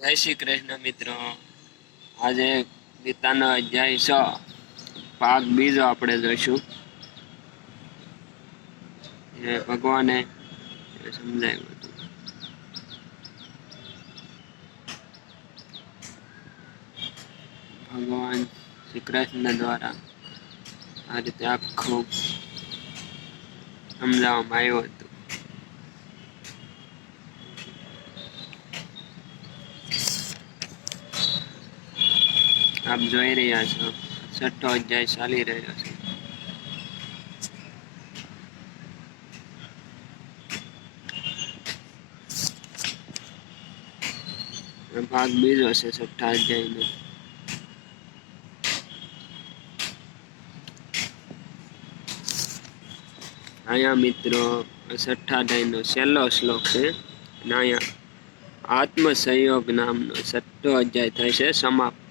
જય શ્રી કૃષ્ણ મિત્રો। આજે ગીતાનો અધ્યાય 6 ભાગ બીજો આપણે જોઈશું। એ ભગવાને સમજાવ્યું હતું। ભગવાન શ્રી કૃષ્ણ દ્વારા આ રીતે આખું સમજાવવામાં આવ્યું હતું। આપ જોઈ રહ્યા છો 6ઠો અધ્યાય ચાલી રહ્યો છે। ભાગ બીજો છે 6ઠા અધ્યાયનો। અહીંયા મિત્રો 6ઠા અધ્યાયનો છેલ્લો શ્લોક છે અને અહીંયા આત્મસંયોગ નામનો 6ઠો અધ્યાય થાય છે સમાપ્ત।